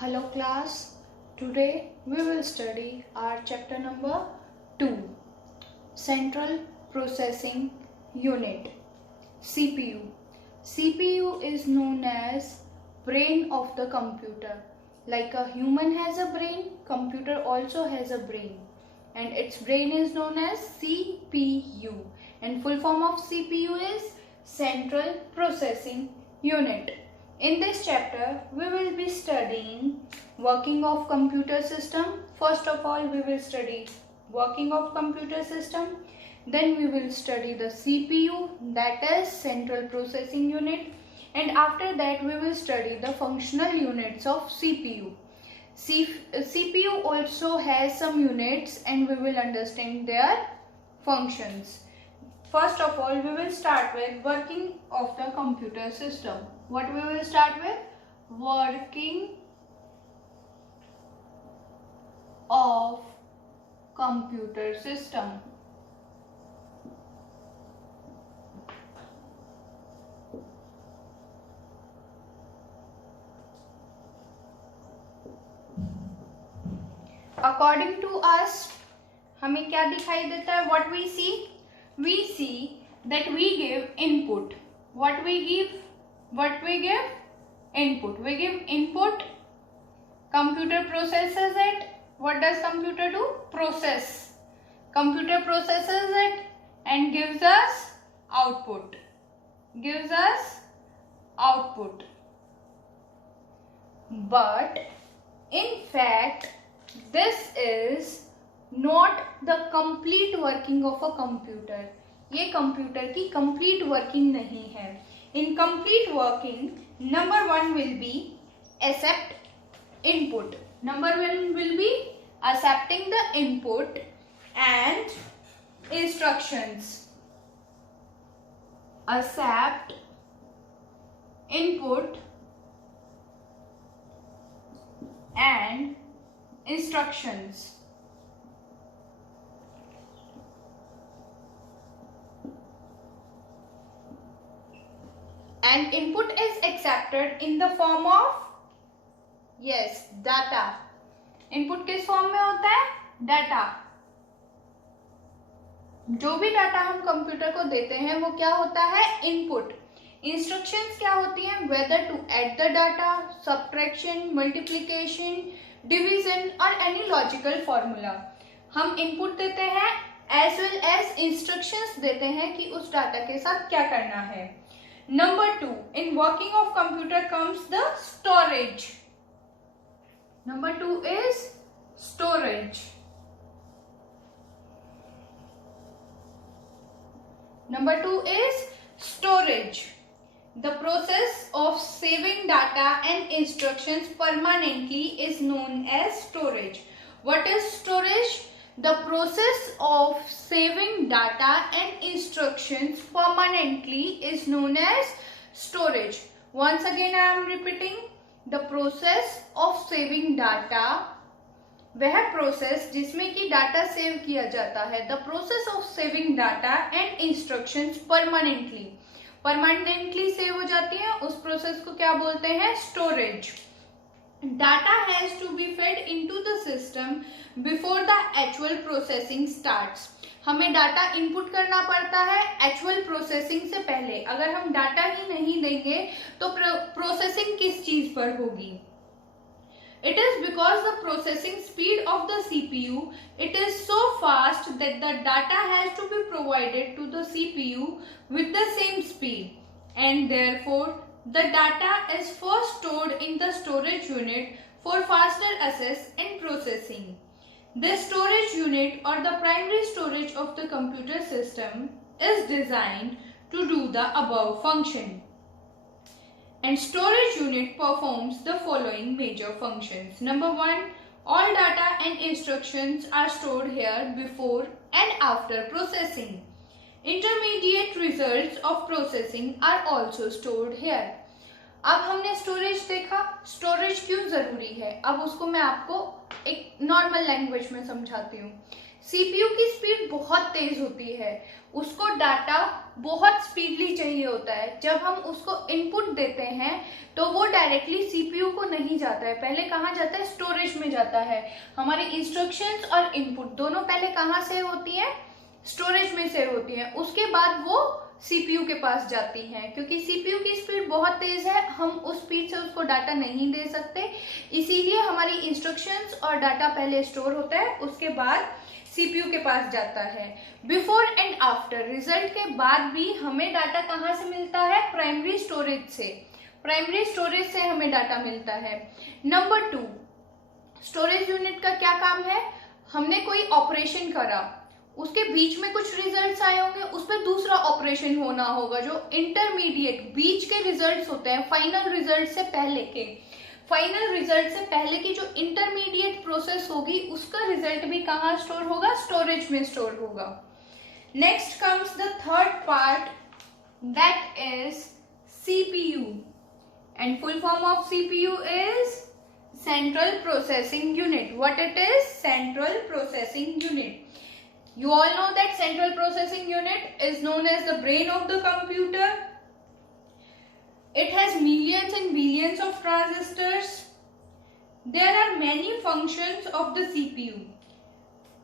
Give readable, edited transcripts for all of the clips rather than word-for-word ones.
Hello class, today we will study our chapter number 2, Central Processing Unit, CPU. CPU is known as brain of the computer. Like a human has a brain, computer also has a brain, and its brain is known as CPU, and full form of CPU is Central Processing Unit. In this chapter, we will be studying working of computer system. First of all, we will study working of computer system. Then we will study the CPU, that is Central Processing Unit. And after that, we will study the functional units of CPU. CPU also has some units and we will understand their functions. First of all, we will start with working of the computer system. What we will start with? Working of computer system. According to us, हमें क्या दिखाई देता है? What we see? We see that we give input. What we give? Input. We give input. Computer processes it. What does computer do? Process. Computer processes it and gives us output. But in fact, this is not the complete working of a computer. ये computer की complete working नहीं है. In complete working, number one will be accept input. Number one will be accepting the input and instructions. Accept input and instructions. And input is accepted in the form of data. Input किस form में होता है? Data. जो भी data हम computer को देते हैं वो क्या होता है? इनपुट. इंस्ट्रक्शंस क्या होती हैं? Whether to add the data, subtraction, multiplication, division और एनी लॉजिकल फॉर्मूला. हम इनपुट देते हैं एज वेल एज इंस्ट्रक्शंस देते हैं कि उस डाटा के साथ क्या करना है. Number 2, in working of computer comes the storage. Number 2 is storage. Number 2 is storage. The process of saving data and instructions permanently is known as storage. What is storage? The process of saving data and instructions permanently is known as storage. Once again I am repeating, the process of saving data, वह process जिसमें कि data save किया जाता है. The process of saving data and instructions permanently save हो जाती है. उस process को क्या बोलते हैं? Storage. Data has to be fed into the system before the actual processing starts. हमें डाटा इनपुट करना पड़ता है एक्चुअल प्रोसेसिंग से पहले. अगर हम डाटा ही नहीं देंगे तो प्रोसेसिंग किस चीज पर होगी? It is because the processing speed of the CPU, it is so fast that the data has to be provided to the CPU with the same speed, and therefore the data is first stored in the storage unit for faster access and processing. This storage unit or the primary storage of the computer system is designed to do the above function. And storage unit performs the following major functions. Number 1, all data and instructions are stored here before and after processing. Intermediate results of processing are also stored here. अब हमने storage देखा. Storage क्यों जरूरी है? अब उसको मैं आपको एक नॉर्मल लैंग्वेज में समझाती हूँ. सीपीयू की स्पीड बहुत तेज होती है, उसको डाटा बहुत स्पीडली चाहिए होता है। जब हम उसको इनपुट देते हैं तो वो डायरेक्टली सीपीयू को नहीं जाता है, पहले कहाँ जाता है, स्टोरेज में जाता है। हमारी इंस्ट्रक्शंस और इनपुट दोनों पहले कहाँ सेव होती है, स्टोरेज में सेव होती है, उसके बाद वो सीपीयू के पास जाती हैं। क्योंकि सीपीयू की स्पीड बहुत तेज है, हम उस स्पीड से उसको डाटा नहीं दे सकते, इसीलिए हमारी इंस्ट्रक्शंस और डाटा पहले स्टोर होता है, उसके बाद सीपीयू के पास जाता है। बिफोर एंड आफ्टर, रिजल्ट के बाद भी हमें डाटा कहाँ से मिलता है, प्राइमरी स्टोरेज से। प्राइमरी स्टोरेज से हमें डाटा मिलता है। नंबर 2, स्टोरेज यूनिट का क्या काम है, हमने कोई ऑपरेशन करा, उसके बीच में कुछ रिजल्ट्स आए होंगे, उस पर दूसरा ऑपरेशन होना होगा, जो इंटरमीडिएट बीच के रिजल्ट्स होते हैं, फाइनल रिजल्ट से पहले के, फाइनल रिजल्ट से पहले की जो इंटरमीडिएट प्रोसेस होगी उसका रिजल्ट भी कहाँ स्टोर होगा, स्टोरेज में स्टोर होगा। Next comes the third part, that is CPU, and full form of CPU is central processing unit. What it is? Central processing unit. You all know that central processing unit is known as the brain of the computer. It has millions and billions of transistors. There are many functions of the CPU.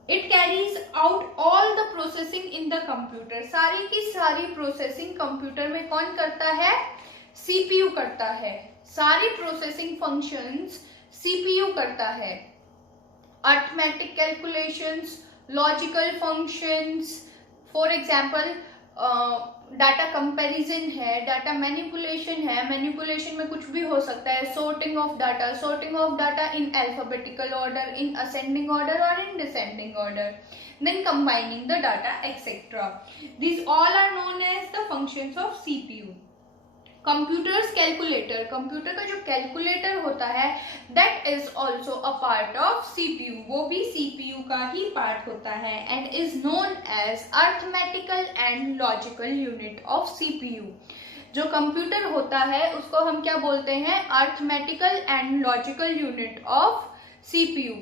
It carries out all the processing in the computer. सारी की सारी processing computer में कौन करता है, CPU करता है. सारी processing functions CPU करता है. Arithmetic calculations, logical functions, for example data comparison है, डाटा मैनिपुलेशन है, मैनिपुलेशन में कुछ भी हो सकता है, sorting of data in alphabetical order, in ascending order or in descending order, then combining the data, etc. These all are known as the functions of CPU. Computers calculator, computer का जो calculator होता है that is also a part of CPU, वो भी CPU का ही part होता है, and is known as arithmetical and logical unit of CPU. जो कंप्यूटर होता है उसको हम क्या बोलते हैं, arithmetical and logical unit of CPU.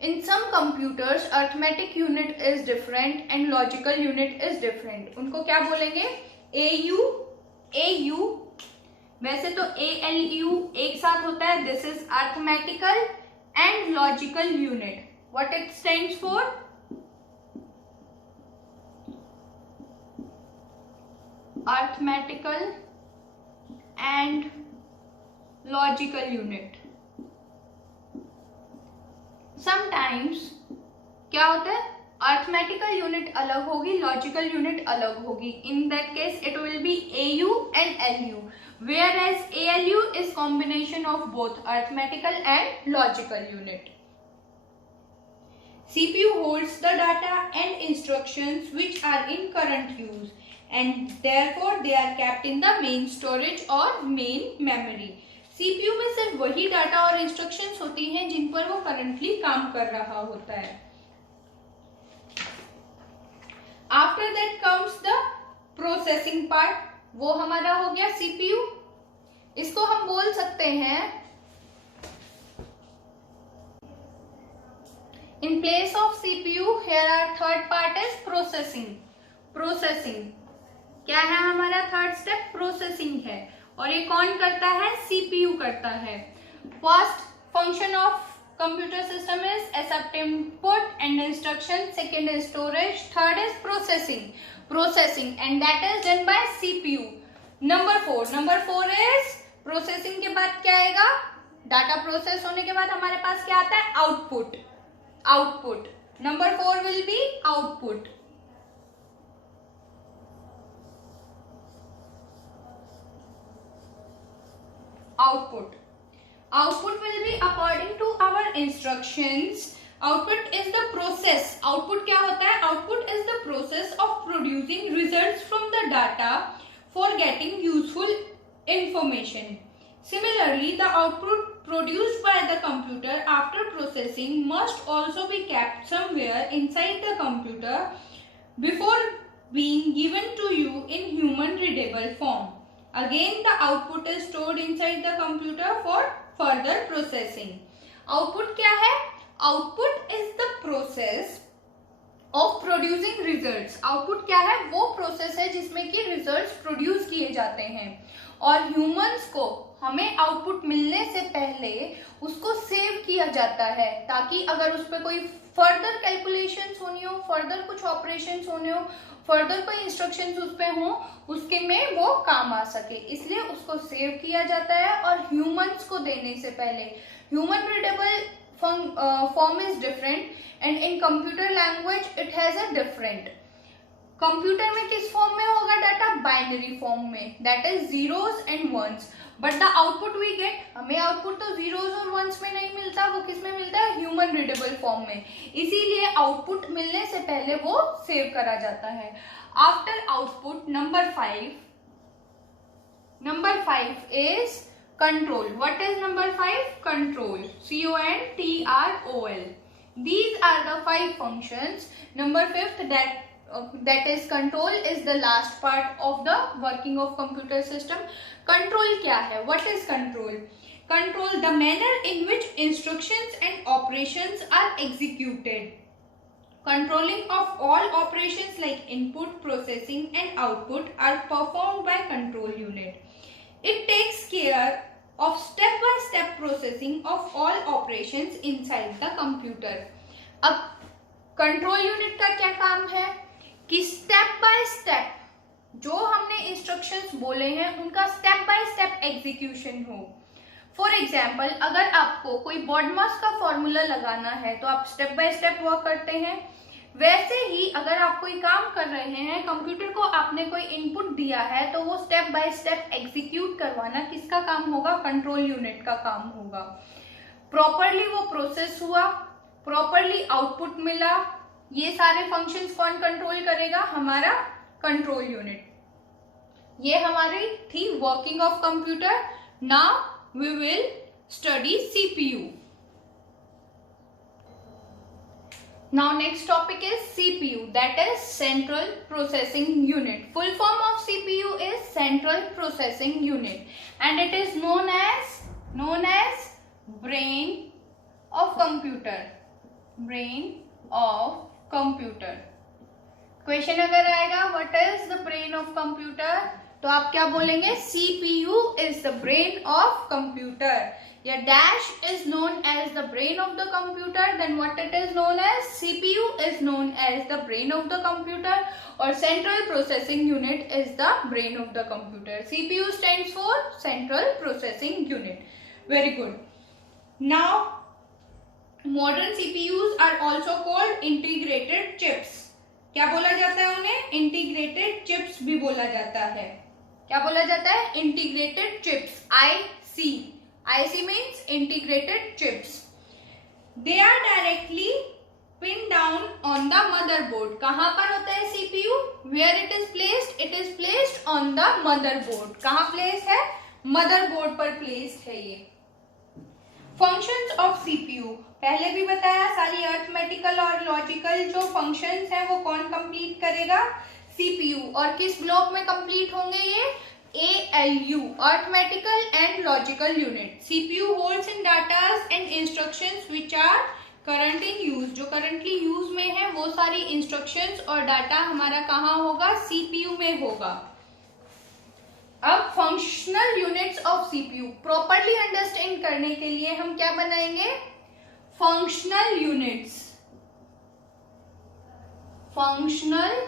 In some computers arithmetic unit is different and logical unit is different. उनको क्या बोलेंगे, AU, वैसे तो ALU एक साथ होता है. This is arithmetical and logical unit. What it stands for, arithmetical and logical unit. Sometimes क्या होता है, अर्थमेटिकल यूनिट अलग होगी, लॉजिकल यूनिट अलग होगी. In that case it will be AU and LU, whereas ALU is combination of both arithmetical and logical unit. CPU holds the data and instructions which are in current use and therefore they are kept in the main storage or main memory. CPU में सिर्फ वही data और instructions होती हैं जिन पर वो currently काम कर रहा होता है. After that comes the processing part, वो हमारा हो गया CPU. इसको हम बोल सकते हैं, in place of CPU here our third part is processing. Processing क्या है हमारा थर्ड स्टेप, प्रोसेसिंग है, और ये कौन करता है, CPU करता है. First function of computer system is accept input and instruction, second is storage, third is processing and that is done by CPU. number 4 is processing के बाद क्या आएगा, डाटा प्रोसेस होने के बाद हमारे पास क्या आता है, output. number 4 will be output. Output will be according to our instructions. Output is the process. Output क्या होता है, output is the process of producing results from the data for getting useful information. Similarly, the output produced by the computer after processing must also be kept somewhere inside the computer before being given to you in human readable form. Again, the output is stored inside the computer for further processing. Output क्या है, output is the process of producing results. Output क्या है? वो process है जिसमें कि results produce किए जाते हैं। और ह्यूमंस को हमें आउटपुट मिलने से पहले उसको सेव किया जाता है, ताकि अगर उस पर कोई फर्दर कैलकुलेशंस होनी हो, फर्दर कुछ ऑपरेशंस होने हो, फर्दर कोई इंस्ट्रक्शंस उस पे हो, उसके में वो काम आ सके, इसलिए उसको सेव किया जाता है। और ह्यूमंस को देने से पहले human readable form is different and in computer language it has a different। Computer में किस फॉर्म में होगा डाटा? बाइनरी फॉर्म में, that is zeros and ones. But the output we get, हमें आउटपुट तो जीरोस और वंस में नहीं मिलता, वो किस में मिलता है? ह्यूमन रीडेबल फॉर्म में। इसीलिए आउटपुट मिलने से पहले वो सेव करा जाता है। After output number 5 is control। What is number 5? Control, CONTROL। These are the 5 functions। Number 5 that is control is the last part of the working of computer system। Control क्या है? What is control? Control the manner in which instructions and operations are executed। Controlling of all operations like input, processing and output are performed by control unit। It takes care of step-by-step processing of all operations inside the computer। अब control unit का क्या काम है कि step by step जो हमने instructions बोले हैं उनका स्टेप बाय स्टेप एग्जीक्यूशन हो। फॉर एग्जाम्पल, अगर आपको कोई बॉडमास का फॉर्मूला लगाना है तो आप स्टेप बाय स्टेप वर्क करते हैं। वैसे ही अगर आप कोई काम कर रहे हैं, कंप्यूटर को आपने कोई इनपुट दिया है, तो वो स्टेप बाय स्टेप एग्जीक्यूट करवाना किसका काम होगा? कंट्रोल यूनिट का काम होगा। प्रॉपरली वो प्रोसेस हुआ, प्रॉपरली आउटपुट मिला, ये सारे फंक्शंस कौन कंट्रोल करेगा? हमारा कंट्रोल यूनिट। ये हमारी थी working of computer. Now we will study CPU। Now next topic is CPU, that is Central Processing Unit। Full form of CPU is Central Processing Unit and it is known as brain of computer। Brain of computer। Question अगर आएगा what is the brain of computer, तो आप क्या बोलेंगे? CPU is the brain of computer। या dash is known as the brain of the computer, then what it is known as? CPU is known as the brain of the computer or Central Processing Unit is the brain of the computer। CPU stands for Central Processing Unit। Very good। Now modern CPUs are also called integrated chips। क्या बोला जाता है उन्हें? Integrated chips भी बोला जाता है। क्या बोला जाता है? Integrated chips, IC। IC means integrated chips। They are directly pinned down on the motherboard। कहाँ पर होता है CPU? Where it is placed? It is placed on the motherboard। कहाँ place है? motherboard पर placed है ये। Functions of CPU पहले भी बताया, सारी अर्थमेटिकल और लॉजिकल जो फंक्शंस हैं वो कौन कंप्लीट करेगा? CPU। और किस ब्लॉक में कंप्लीट होंगे ये? ALU, arithmetical and logical unit। CPU holds in data and instructions which are current in use। जो currently use में है वो सारी instructions और data हमारा कहाँ होगा? CPU में होगा। अब functional units of CPU properly understand करने के लिए हम क्या बनाएंगे? functional units। functional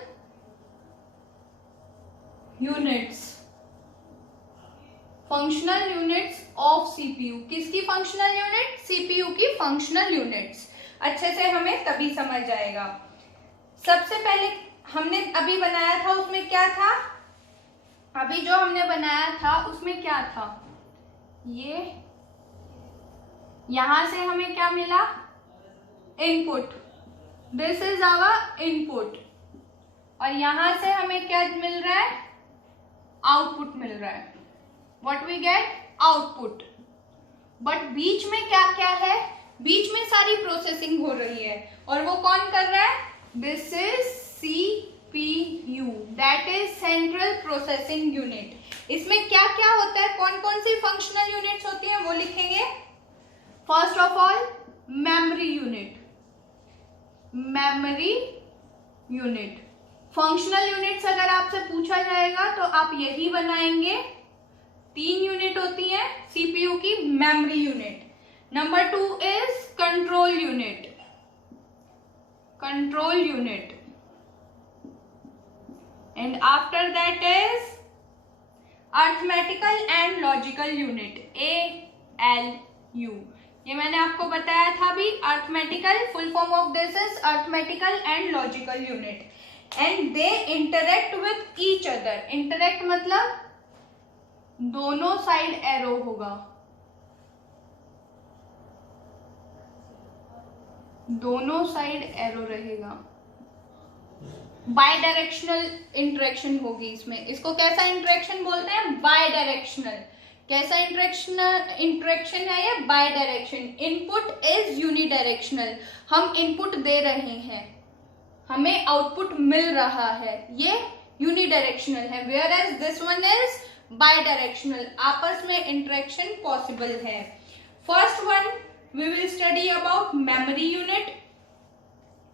units। Functional units of CPU। किसकी फंक्शनल यूनिट? CPU की फंक्शनल यूनिट्स। अच्छे से हमें तभी समझ आएगा। सबसे पहले हमने अभी बनाया था उसमें क्या था? अभी जो हमने बनाया था उसमें क्या था? ये यहां से हमें क्या मिला? Input. This is our input. और यहां से हमें क्या मिल रहा है? आउटपुट मिल रहा है। What we get? Output. But बीच में क्या क्या है? बीच में सारी प्रोसेसिंग हो रही है और वो कौन कर रहा है? This is CPU, that is central processing unit. इसमें क्या क्या होता है? कौन कौन सी फंक्शनल यूनिट्स होती हैं वो लिखेंगे। First of all memory unit. Memory unit. Functional units अगर आपसे पूछा जाएगा तो आप यही बनाएंगे। 3 यूनिट होती है सीपीयू की। Memory unit, number 2 is control unit, control unit, and after that is arithmetical and logical unit, ALU। ये मैंने आपको बताया था भी। Arithmetical, full form of this is arithmetical and logical unit, and they interact with each other. Interact मतलब दोनों side arrow होगा, दोनों साइड एरो रहेगा। बाय डायरेक्शनल इंटरेक्शन होगी इसमें। इसको कैसा इंटरेक्शन बोलते हैं? Bye directional. कैसा इंटरेक्शन है ये? Bidirection. Input is unidirectional, हम इनपुट दे रहे हैं, हमें आउटपुट मिल रहा है, ये यूनिडायरेक्शनल है। Whereas this one is bidirectional, आपस में इंटरेक्शन पॉसिबल है। First one we will study about memory unit,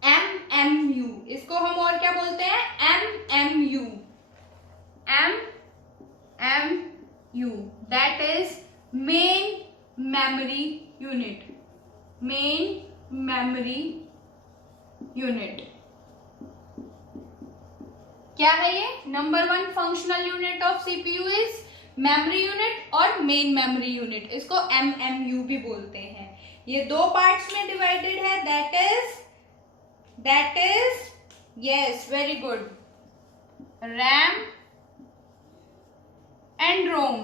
MMU। इसको हम और क्या बोलते हैं? MMU, MMU, that is main memory unit, main memory unit. क्या है ये? Number 1 functional unit of CPU is memory unit और मेन मेमोरी यूनिट, इसको MMU भी बोलते हैं। ये 2 पार्ट्स में डिवाइडेड है, that is yes, very good, RAM and ROM।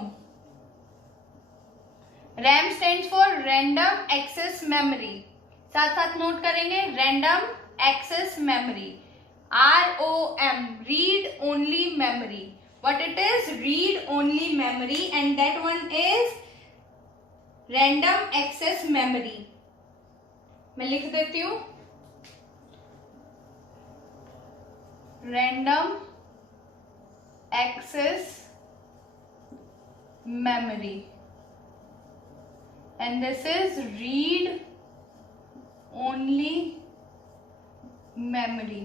RAM stands for random access memory, साथ साथ नोट करेंगे, random access memory, ROM, read only memory। what it is? read only memory, and that one is random access memory। मैं लिख देती हूं, random access memory, and this is read only memory।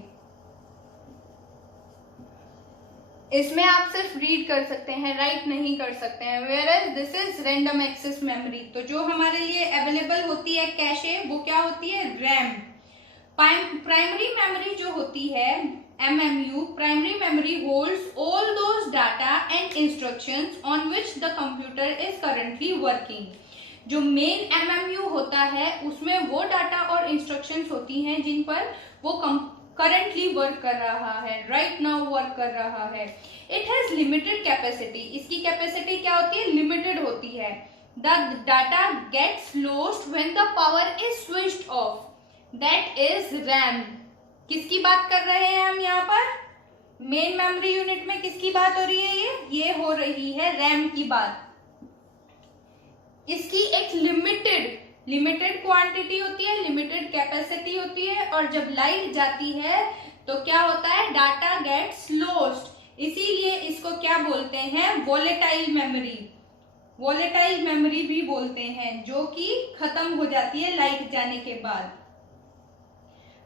इसमें आप सिर्फ रीड कर सकते हैं, राइट नहीं कर सकते हैं। Where this is random access memory. तो जो हमारे लिए अवेलेबल होती है कैशे, वो क्या होती है? रैम। प्राइमरी मेमोरी जो होती है MMU, primary memory holds all those data and instructions on which the computer is currently working. जो मेन MMU होता है उसमें वो डाटा और इंस्ट्रक्शंस होती हैं जिन पर वो करंटली वर्क कर रहा है, राइट नाउ वर्क कर रहा है। इट हैज लिमिटेड कैपेसिटी, इसकी कैपेसिटी क्या होती है? लिमिटेड होती है। The data gets lost when the power is switched off, that is RAM. किसकी बात कर रहे हैं हम यहाँ पर? मेन मेमोरी यूनिट में किसकी बात हो रही है? ये हो रही है रैम की बात। इसकी एक लिमिटेड क्वांटिटी होती है, लिमिटेड कैपेसिटी होती है, और जब लाइट जाती है तो क्या होता है? Data gets lost. इसीलिए इसको क्या बोलते हैं? Volatile memory. वोलेटाइल मेमोरी भी बोलते हैं, जो कि खत्म हो जाती है लाइट जाने के बाद।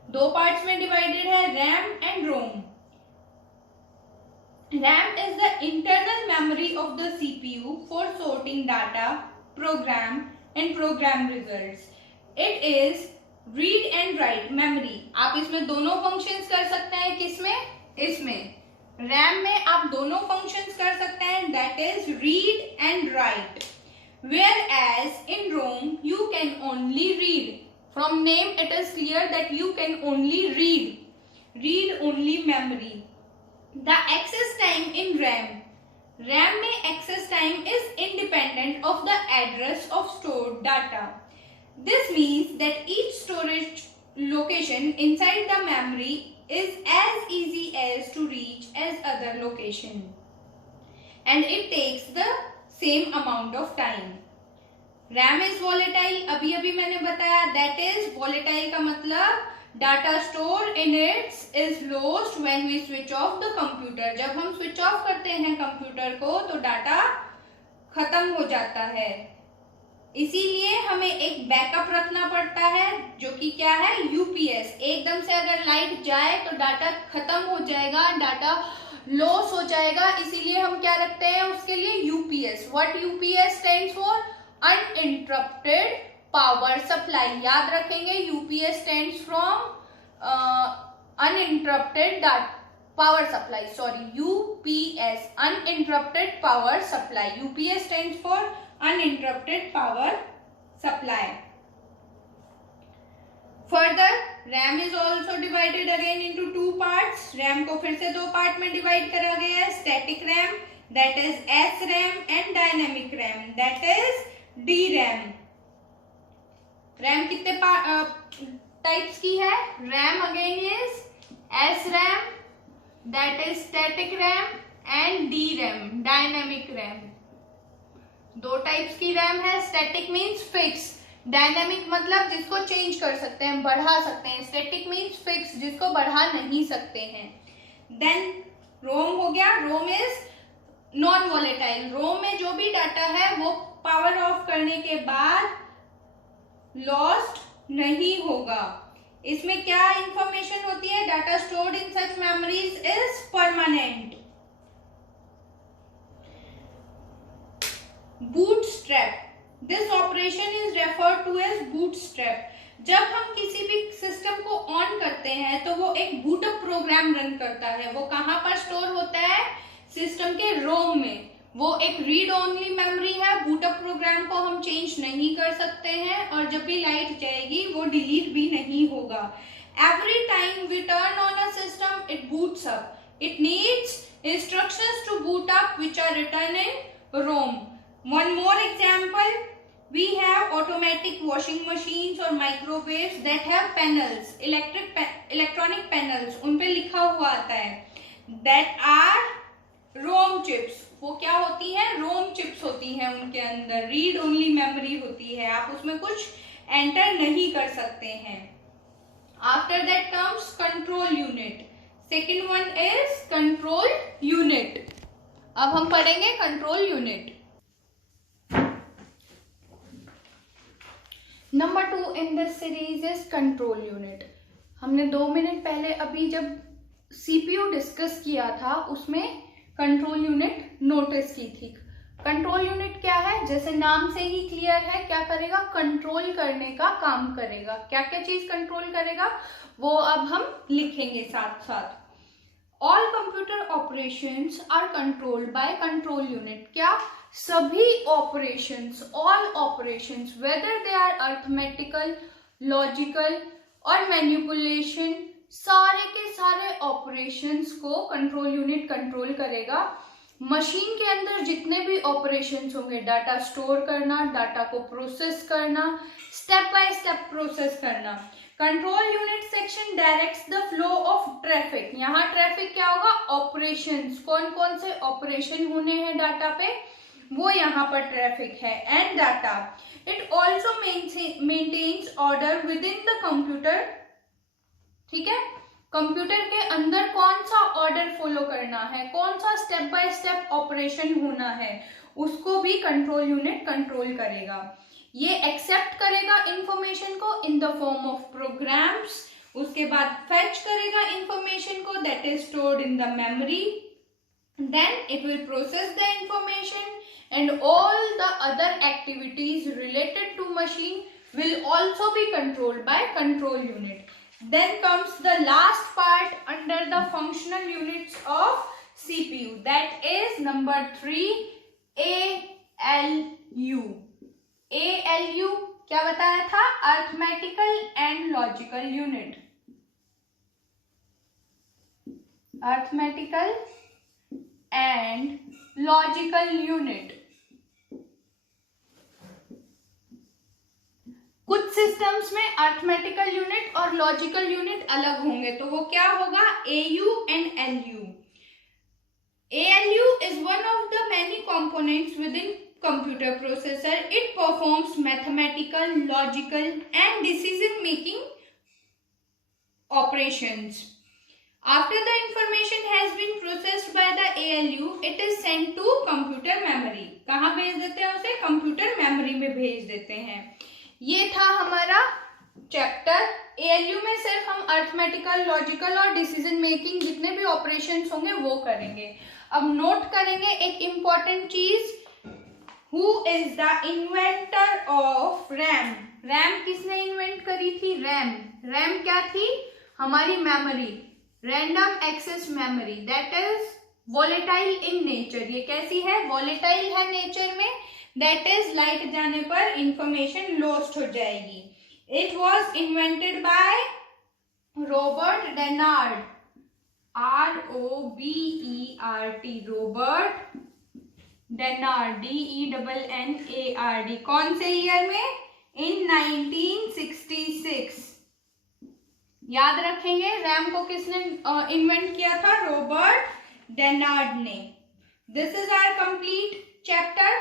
2 पार्ट्स में डिवाइडेड है, RAM and ROM. RAM is the internal memory of the CPU for sorting data, program and program results. It is read and write memory। आप इसमें दोनों functions कर सकते हैं। किसमें? इसमें RAM में आप दोनों functions कर सकते हैं, that is read and write। Whereas in ROM you can only read। From name it is clear that you can only read only memory। The access time in RAM में access time is independent of the address of stored data। This means that each storage location inside the memory is as easy as to reach as other location, and it takes the same amount of time। RAM is volatile, अभी मैंने बताया, that is volatile का मतलब data store in its is lost when we switch off the computer. जब हम switch off करते हैं computer को तो डाटा खत्म हो जाता है। इसीलिए हमें एक बैकअप रखना पड़ता है, जो कि क्या है, यूपीएस। एकदम से अगर लाइट जाए तो डाटा खत्म हो जाएगा, डाटा लॉस हो जाएगा, इसीलिए हम क्या रखते हैं उसके लिए, UPS. What UPS stands for? Uninterrupted power supply. याद रखेंगे, UPS stands from uninterrupted power supply. Sorry, UPS, uninterrupted power supply. UPS stands for uninterrupted power supply. Further, RAM is also divided again into two parts. RAM को फिर से दो part में divide करा गया है, static RAM, that is SRAM, and dynamic RAM, that is DRAM. RAM कितने types की है? RAM again is SRAM, that is static RAM, and DRAM, dynamic RAM. दो टाइप्स की रैम है। स्टैटिक मीन्स फिक्स, डायनेमिक मतलब जिसको change कर सकते हैं, बढ़ा सकते हैं। स्टैटिक मीन्स फिक्स, जिसको बढ़ा नहीं सकते हैं। देन रोम हो गया। रोम इज नॉन वॉलेटाइल। रोम में जो भी डाटा है वो पावर ऑफ करने के बाद लॉस्ट नहीं होगा। इसमें क्या इंफॉर्मेशन होती है? Data stored in such memories is permanent. Bootstrap, this operation is referred to as bootstrap. जब हम किसी भी सिस्टम को ऑन करते हैं तो वो एक बूटअप प्रोग्राम रन करता है। वो कहां पर स्टोर होता है? सिस्टम के रोम में। वो एक रीड ओनली मेमोरी है। बूटअप प्रोग्राम को हम चेंज नहीं कर सकते हैं और जब भी लाइट जाएगी वो डिलीट भी नहीं होगा। Every time we turn on a system it boots up. It needs instructions to boot up which are written in ROM. One more example, we have automatic washing machines or microwaves that have panels, electronic panels, उन पे लिखा हुआ आता है that are ROM chips। वो क्या होती है? ROM chips होती हैं। उनके अंदर रीड ओनली मेमोरी होती है, आप उसमें कुछ एंटर नहीं कर सकते हैं। After that comes control unit. Second one is control unit. अब हम पढ़ेंगे control unit. Number 2 in this series is control unit. हमने 2 मिनट पहले अभी जब सीपीयू डिस्कस किया था उसमें कंट्रोल यूनिट नोटिस की थी। कंट्रोल यूनिट क्या है? जैसे नाम से ही क्लियर है, क्या करेगा? कंट्रोल करने का काम करेगा। क्या क्या चीज कंट्रोल करेगा वो अब हम लिखेंगे साथ साथ। All computer operations are controlled by control unit. क्या? सभी operations, all operations, whether they are arithmetical, logical और मैनिपुलेशन, सारे के सारे ऑपरेशंस को कंट्रोल यूनिट कंट्रोल करेगा। मशीन के अंदर जितने भी ऑपरेशंस होंगे, डाटा स्टोर करना, डाटा को प्रोसेस करना, स्टेप बाय स्टेप प्रोसेस करना। Control unit section directs the flow of traffic. यहाँ ट्रैफिक क्या होगा? ऑपरेशंस, कौन कौन से ऑपरेशन होने हैं डाटा पे, वो यहाँ पर ट्रैफिक है। And data, it also maintains order within the computer. ठीक है, कंप्यूटर के अंदर कौन सा ऑर्डर फॉलो करना है, कौन सा स्टेप बाय स्टेप ऑपरेशन होना है, उसको भी कंट्रोल यूनिट कंट्रोल करेगा। ये एक्सेप्ट करेगा इंफॉर्मेशन को in the form of programs. उसके बाद फेच करेगा इंफॉर्मेशन को, that is stored in the memory. Then it will process the information and all the other activities related to machine will also be controlled by control unit. Then comes the last part under the functional units of CPU, that is number 3, ALU. ALU क्या बताया था? Arithmetical and logical unit. Arithmetical and logical unit. कुछ systems में arithmetical unit और logical unit अलग होंगे, तो वो क्या होगा? AU and LU. ALU is one of the many components within computer processor. It performs mathematical, logical and decision making operations. After the information has been processed by the ALU, it is sent to computer memory. कहाँ भेज देते हैं उसे? Computer memory में भेज देते हैं. ये था हमारा चैप्टर. ALU में सिर्फ हम अर्थमेटिकल, लॉजिकल और डिसीजन मेकिंग जितने भी ऑपरेशंस होंगे वो करेंगे. अब नोट करेंगे एक इम्पॉर्टेंट चीज. Who is the inventor of RAM? RAM किसने इन्वेंट करी थी? RAM क्या थी? हमारी memory, random access memory, that is volatile in nature. ये कैसी है? वॉलेटाइल है नेचर में. दैट इज लाइट जाने पर इंफॉर्मेशन लॉस्ट हो जाएगी. It was invented by Robert Dennard, ROBERT, Robert Dennard, DENNARD. कौन से ईयर में? इन 1966. याद रखेंगे रैम को किसने इन्वेंट किया था? रॉबर्ट डेनार्ड ने. This is our complete chapter.